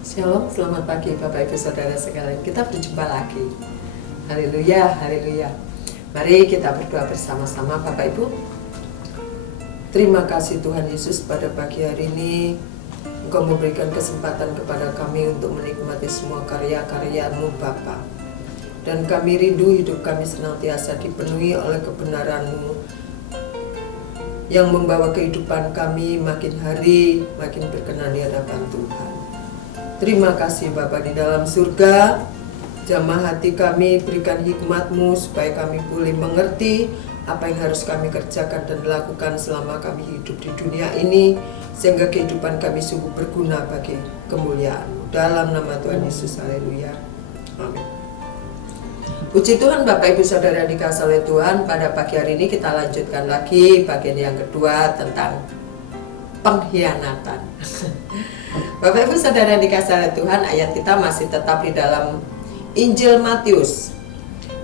Shalom, selamat pagi Bapak Ibu Saudara sekalian. Kita berjumpa lagi. Haleluya, haleluya. Mari kita berdoa bersama-sama Bapak Ibu. Terima kasih Tuhan Yesus, pada pagi hari ini Engkau memberikan kesempatan kepada kami untuk menikmati semua karya-karya-Mu Bapa. Dan kami rindu hidup kami senantiasa dipenuhi oleh kebenaran-Mu yang membawa kehidupan kami makin hari makin berkenan di hadapan Tuhan. Terima kasih Bapa di dalam surga, jamah hati kami, berikan hikmat-Mu supaya kami boleh mengerti apa yang harus kami kerjakan dan lakukan selama kami hidup di dunia ini, sehingga kehidupan kami sungguh berguna bagi kemuliaan-Mu. Dalam nama Tuhan Yesus, haleluya, amin. Puji Tuhan Bapak Ibu Saudara dikasihi oleh Tuhan. Pada pagi hari ini kita lanjutkan lagi bagian yang kedua tentang pengkhianatan. Bapak Ibu Saudara dikasihi oleh Tuhan, ayat kita masih tetap di dalam Injil Matius.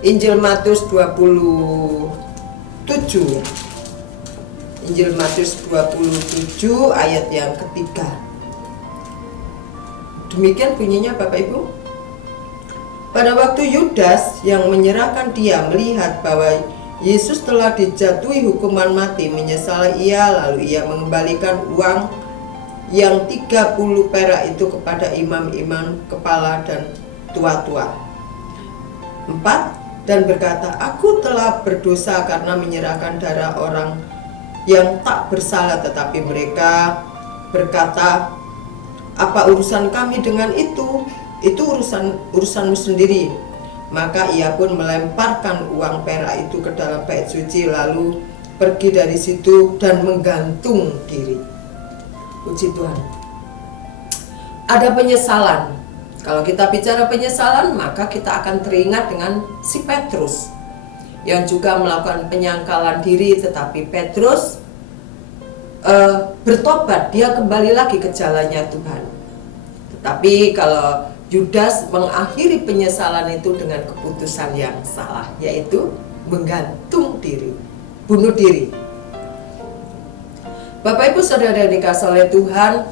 Injil Matius 27 ya. Injil Matius 27 ayat yang ketiga. Demikian bunyinya Bapak Ibu. Pada waktu Yudas yang menyerahkan dia melihat bahwa Yesus telah dijatuhi hukuman mati, menyesal ia, lalu ia mengembalikan uang yang 30 perak itu kepada imam-imam kepala dan tua-tua. 4. Dan berkata, aku telah berdosa karena menyerahkan darah orang yang tak bersalah. Tetapi mereka berkata, apa urusan kami dengan itu? Itu urusanmu sendiri. Maka ia pun melemparkan uang perak itu ke dalam bait suci, lalu pergi dari situ dan menggantung diri. Puji Tuhan. Ada penyesalan. Kalau kita bicara penyesalan, maka kita akan teringat dengan si Petrus yang juga melakukan penyangkalan diri, tetapi Petrus bertobat, dia kembali lagi ke jalannya Tuhan. Tetapi kalau Yudas mengakhiri penyesalan itu dengan keputusan yang salah, yaitu menggantung diri, bunuh diri. Bapak Ibu Saudara dikasihi oleh Tuhan,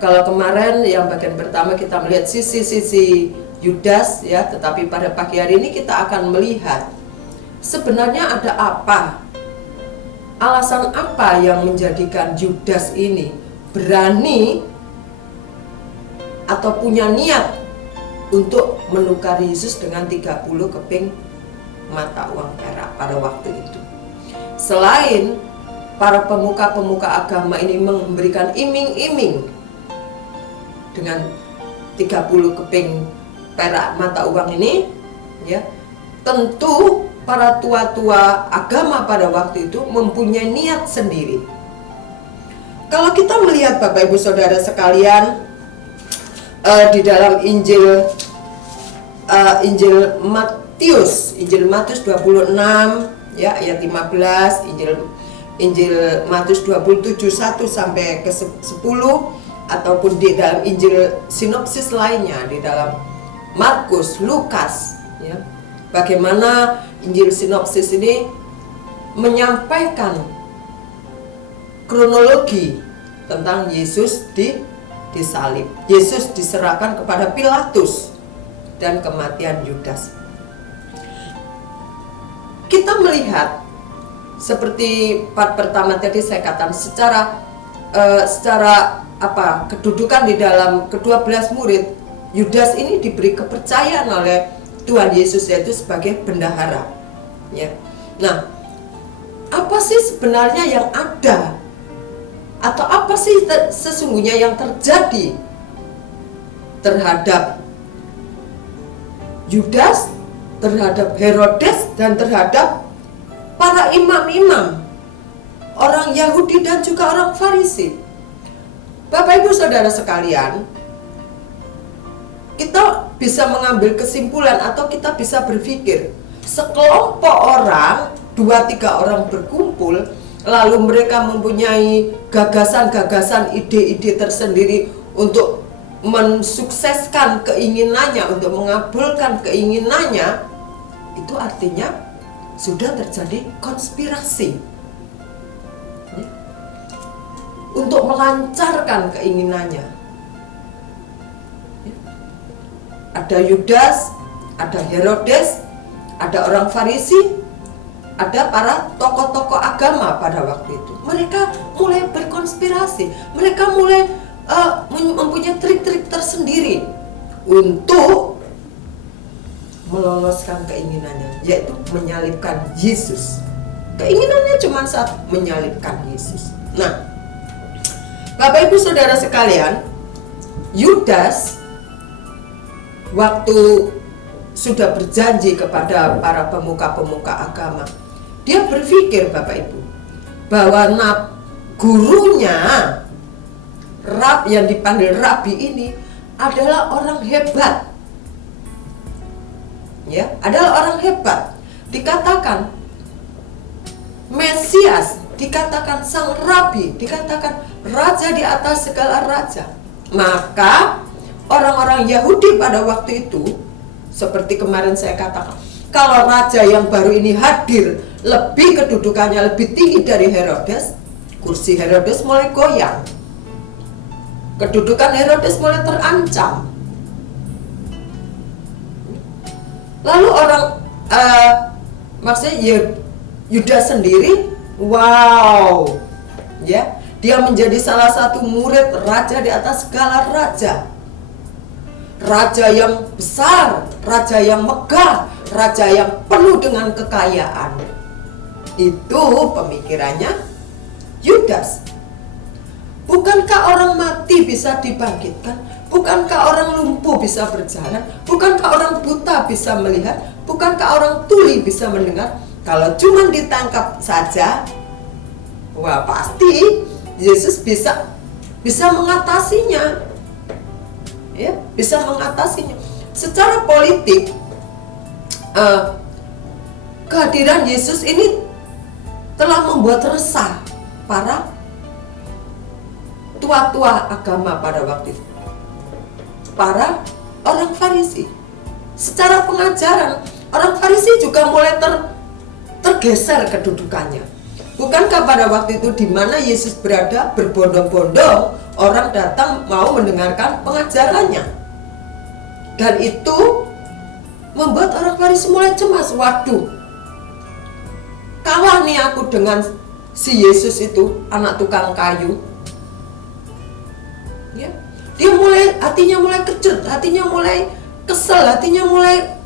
kalau kemarin yang bagian pertama kita melihat sisi-sisi Yudas ya, tetapi pada pagi hari ini kita akan melihat sebenarnya ada apa, alasan apa yang menjadikan Yudas ini berani atau punya niat untuk menukar Yesus dengan 30 keping mata uang perak pada waktu itu. Selain para pemuka-pemuka agama ini memberikan iming-iming dengan 30 keping perak mata uang ini, ya, tentu para tua-tua agama pada waktu itu mempunyai niat sendiri. Kalau kita melihat Bapak Ibu Saudara sekalian, di dalam Injil Matius 26 ya ayat 15, Injil Matius 27 1 sampai ke 10, ataupun di dalam Injil sinopsis lainnya di dalam Markus, Lukas ya. Bagaimana Injil sinopsis ini menyampaikan kronologi tentang Yesus disalib, Yesus diserahkan kepada Pilatus, dan kematian Yudas. Kita melihat seperti part pertama tadi saya katakan, secara kedudukan di dalam ke-12 murid, Yudas ini diberi kepercayaan oleh Tuhan Yesus, yaitu sebagai bendahara ya. Nah, apa sih sebenarnya yang ada, atau apa sih sesungguhnya yang terjadi terhadap Yudas, terhadap Herodes, dan terhadap para imam-imam, orang Yahudi dan juga orang Farisi? Bapak Ibu Saudara sekalian, kita bisa mengambil kesimpulan atau kita bisa berpikir, sekelompok orang, 2-3 orang berkumpul, lalu mereka mempunyai gagasan-gagasan, ide-ide tersendiri untuk mensukseskan keinginannya, untuk mengabulkan keinginannya. Itu artinya sudah terjadi konspirasi ya, untuk melancarkan keinginannya. ada Yudas, ada Herodes, ada orang Farisi, ada para tokoh-tokoh agama pada waktu itu. Mereka mulai berkonspirasi, mereka mulai mempunyai trik-trik tersendiri untuk meloloskan keinginannya, yaitu menyalibkan Yesus. Keinginannya cuma satu, menyalibkan Yesus. Nah, Bapak Ibu Saudara sekalian, Yudas waktu sudah berjanji kepada para pemuka-pemuka agama, dia berpikir Bapak Ibu bahwa gurunya yang dipanggil Rabi ini adalah orang hebat. Ya, adalah orang hebat. Dikatakan Mesias, dikatakan sang Rabi, dikatakan raja di atas segala raja. Maka orang-orang Yahudi pada waktu itu, seperti kemarin saya katakan, kalau raja yang baru ini hadir, lebih kedudukannya lebih tinggi dari Herodes, kursi Herodes mulai goyang. Kedudukan Herodes mulai terancam. Lalu maksudnya Yudas sendiri, wow, ya, dia menjadi salah satu murid raja di atas segala raja. Raja yang besar, raja yang megah, raja yang penuh dengan kekayaan. Itu pemikirannya Yudas. Bukankah orang mati bisa dibangkitkan? Bukankah orang lumpuh bisa berjalan? Bukankah orang buta bisa melihat? Bukankah orang tuli bisa mendengar? Kalau cuma ditangkap saja, wah pasti Yesus bisa mengatasinya. Ya, bisa mengatasinya. Secara politik, kehadiran Yesus ini telah membuat resah para tua-tua agama pada waktu itu, para orang Farisi. Secara pengajaran, orang Farisi juga mulai tergeser kedudukannya. Bukankah pada waktu itu di mana Yesus berada, berbondong-bondong orang datang mau mendengarkan pengajarannya. Dan itu membuat orang Farisi mulai cemas. Waduh, kalah nih aku dengan si Yesus itu, anak tukang kayu. Ya, dia hatinya mulai kecut, hatinya mulai kesel, hatinya mulai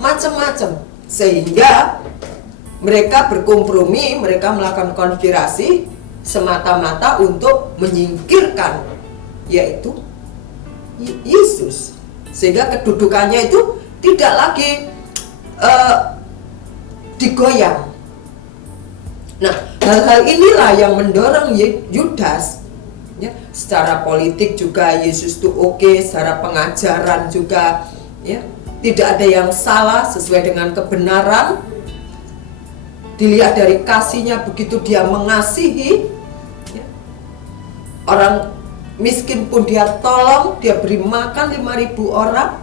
macam-macam. Sehingga mereka berkompromi, mereka melakukan konspirasi semata-mata untuk menyingkirkan, yaitu Yesus. Sehingga kedudukannya itu tidak lagi digoyang. Nah, hal-hal inilah yang mendorong Yudas. Ya, secara politik juga Yesus itu oke, secara pengajaran juga, ya, tidak ada yang salah, sesuai dengan kebenaran. Dilihat dari kasihnya, begitu dia mengasihi, ya, orang miskin pun dia tolong, dia beri makan 5.000 orang,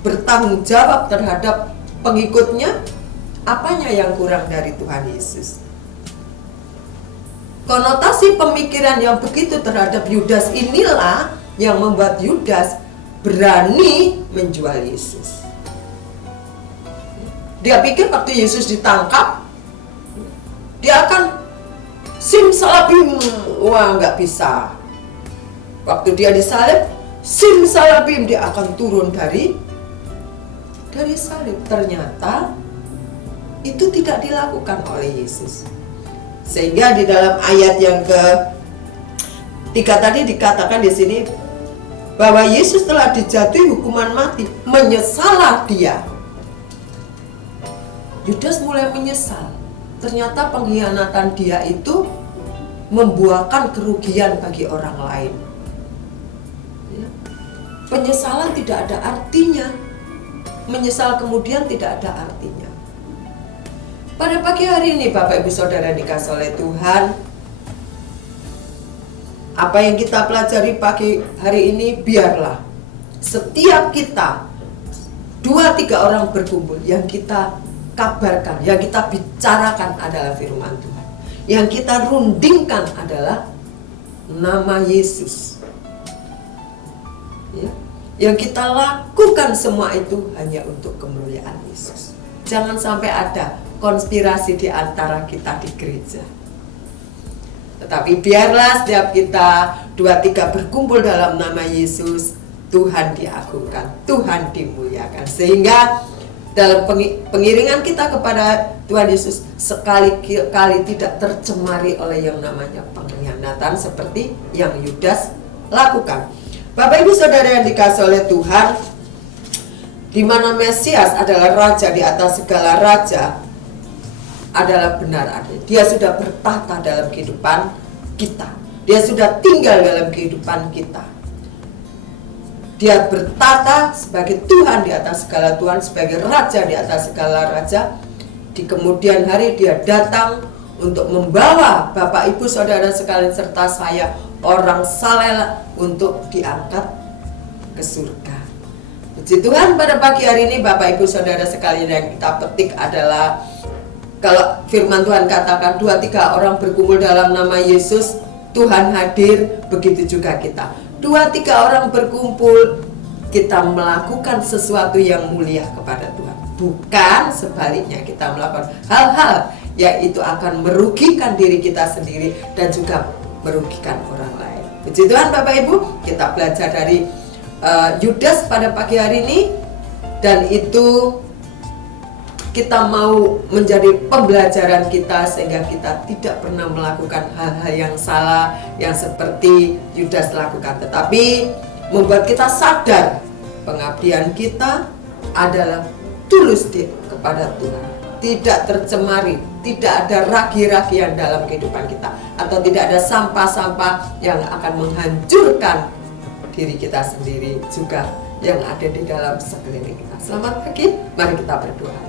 bertanggung jawab terhadap pengikutnya. Apanya yang kurang dari Tuhan Yesus? Konotasi pemikiran yang begitu terhadap Yudas inilah yang membuat Yudas berani menjual Yesus. Dia pikir waktu Yesus ditangkap, dia akan simsalabim. Wah, nggak bisa. Waktu dia disalib, simsalabim, dia akan turun dari salib. Ternyata itu tidak dilakukan oleh Yesus. Sehingga di dalam ayat yang ke-3 tadi dikatakan di sini bahwa Yesus telah dijatuhi hukuman mati, menyesalah dia. Yudas mulai menyesal. Ternyata pengkhianatan dia itu membuahkan kerugian bagi orang lain. Ya. Penyesalan tidak ada artinya. Menyesal kemudian tidak ada artinya. Pada pagi hari ini Bapak Ibu Saudara dikasih oleh Tuhan, apa yang kita pelajari pagi hari ini, biarlah setiap kita 2-3 orang berkumpul, yang kita kabarkan, yang kita bicarakan adalah firman Tuhan. Yang kita rundingkan adalah nama Yesus. Ya. Yang kita lakukan semua itu hanya untuk kemuliaan Yesus. Jangan sampai ada konspirasi di antara kita di gereja. Tetapi biarlah setiap kita 2-3 berkumpul dalam nama Yesus, Tuhan diagungkan, Tuhan dimuliakan. Sehingga dalam pengiringan kita kepada Tuhan Yesus sekali-kali tidak tercemari oleh yang namanya pengkhianatan seperti yang Yudas lakukan. Bapak Ibu Saudara yang dikasihi oleh Tuhan, di mana Mesias adalah raja di atas segala raja, adalah benar adanya. Dia sudah bertata dalam kehidupan kita. Dia sudah tinggal dalam kehidupan kita. Dia bertata sebagai Tuhan di atas segala Tuhan, sebagai raja di atas segala raja. Di kemudian hari dia datang untuk membawa Bapak Ibu Saudara sekalian serta saya, orang saleh, untuk diangkat ke surga. Puji Tuhan, pada pagi hari ini Bapak Ibu Saudara sekalian yang kita petik adalah, kalau firman Tuhan katakan 2-3 orang berkumpul dalam nama Yesus, Tuhan hadir. Begitu juga kita, 2-3 orang berkumpul, kita melakukan sesuatu yang mulia kepada Tuhan. Bukan sebaliknya, kita melakukan hal-hal yang itu akan merugikan diri kita sendiri dan juga merugikan orang lain. Puji Tuhan Bapak Ibu, kita belajar dari Yudas pada pagi hari ini, dan itu kita mau menjadi pembelajaran kita sehingga kita tidak pernah melakukan hal-hal yang salah yang seperti Yudas lakukan, tetapi membuat kita sadar pengabdian kita adalah tulus kepada Tuhan, tidak tercemari, tidak ada ragi-ragian dalam kehidupan kita, atau tidak ada sampah-sampah yang akan menghancurkan diri kita sendiri juga yang ada di dalam sekeliling kita. Selamat pagi, mari kita berdoa.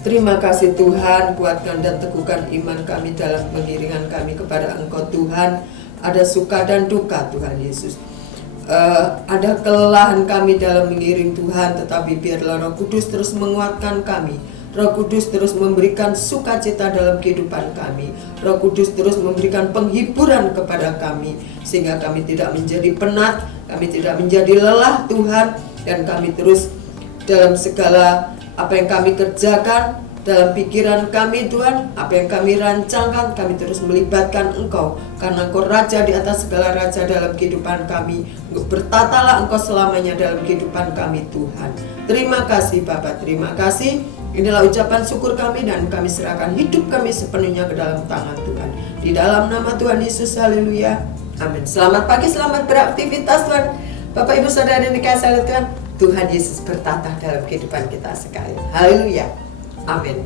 Terima kasih Tuhan, kuatkan dan teguhkan iman kami dalam pengiringan kami kepada Engkau Tuhan. Ada suka dan duka Tuhan Yesus, ada kelelahan kami dalam mengiring Tuhan, tetapi biarlah Roh Kudus terus menguatkan kami. Roh Kudus terus memberikan sukacita dalam kehidupan kami. Roh Kudus terus memberikan penghiburan kepada kami, sehingga kami tidak menjadi penat, kami tidak menjadi lelah Tuhan, dan kami terus dalam segala apa yang kami kerjakan, dalam pikiran kami Tuhan, apa yang kami rancangkan, kami terus melibatkan Engkau, karena Engkau Raja di atas segala raja dalam kehidupan kami. Bertatalah Engkau selamanya dalam kehidupan kami Tuhan. Terima kasih Bapa, terima kasih. Inilah ucapan syukur kami, dan kami serahkan hidup kami sepenuhnya ke dalam tangan Tuhan. Di dalam nama Tuhan Yesus, haleluya, amin. Selamat pagi, selamat beraktivitas Tuhan. Bapak Ibu Saudara yang dikasihi oleh Tuhan, Tuhan Yesus bertata dalam kehidupan kita sekalian. Haleluya, amin.